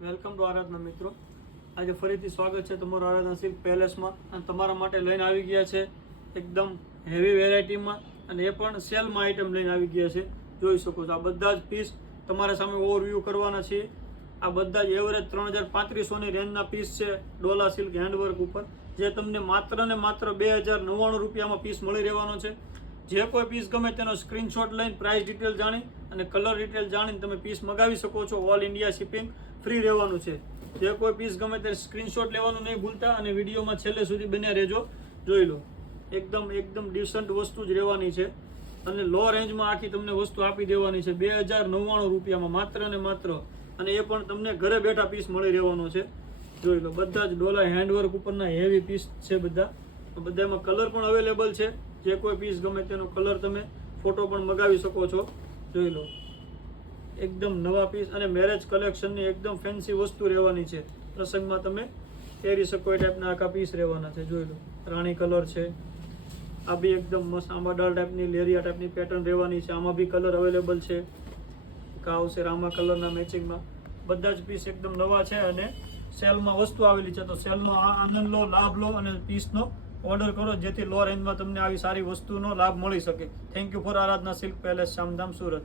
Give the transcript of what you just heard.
Welcome to આરાધના મિત્રો. આજે ફરીથી સ્વાગત છે તમારું આરાધના સિલ્ક પેલેસમાં. અને તમારા માટે લઈને આવી ગયા છે એકદમ હેવી વેરાયટીમાં, અને એ પણ સેલમાં આઈટમ લઈને આવી ગયા છે. જોઈ શકો છો આ બધા જ પીસ તમારા સામે ઓવરવ્યૂ કરવાના છે. આ બધા જ એવરેજ 3500ની રેન્જના પીસ છે ડોલા સિલ્ક હેન્ડવર્ક ઉપર, જે તમને માત્ર ને માત્ર 2099 રૂપિયામાં પીસ મળી રહેવાનો છે. જે કોઈ પીસ ગમે તેનો સ્ક્રીનશોટ લઈને પ્રાઇસ ડિટેલ જાણી અને કલર ડિટેલ જાણીને તમે પીસ મગાવી શકો છો. ઓલ ઇન્ડિયા શિપિંગ ફ્રી રહેવાનું છે. જે કોઈ પીસ ગમે તે સ્ક્રીનશોટ લેવાનું નહીં ભૂલતા, અને વિડીયોમાં છેલ્લે સુધી બન્યા રહેજો. જોઈ લો, એકદમ ડિસન્ટ વસ્તુ જ રહેવાની છે, અને લો રેન્જમાં આખી તમને વસ્તુ આપી દેવાની છે 2099 રૂપિયામાં માત્ર ને માત્ર. અને એ પણ તમને ઘરે બેઠા પીસ મળી રહેવાનો છે. જોઈ લો, બધા જ ડોલા હેન્ડવર્ક ઉપરના હેવી પીસ છે. બધામાં કલર પણ અવેલેબલ છે. જે કોઈ પીસ ગમે તેનો કલર તમે ફોટો પણ મગાવી શકો છો. જોઈ લો, એકદમ નવા પીસ અને મેરેજ કલેક્શનની એકદમ ફેન્સી વસ્તુ રહેવાની છે. પ્રસંગમાં તમે પહેરી શકો એ ટાઈપના આખા પીસ રહેવાના છે. જોઈ લો, રાણી કલર છે. આ બી એકદમ મસ્ત આંબાડાળ ટાઈપની લેરિયા ટાઈપની પેટર્ન રહેવાની છે. આમાં બી કલર અવેલેબલ છે. આવશે રામા કલરના મેચિંગમાં. બધા જ પીસ એકદમ નવા છે, અને સેલમાં વસ્તુ આવેલી છે. તો સેલનો આનંદ લો, લાભ લો, અને પીસનો ઓર્ડર કરો, જેથી લો રેન્જમાં તમને આવી સારી વસ્તુનો લાભ મળી શકે. Thank you for Aradhana silk palace, Shamdham, Surat.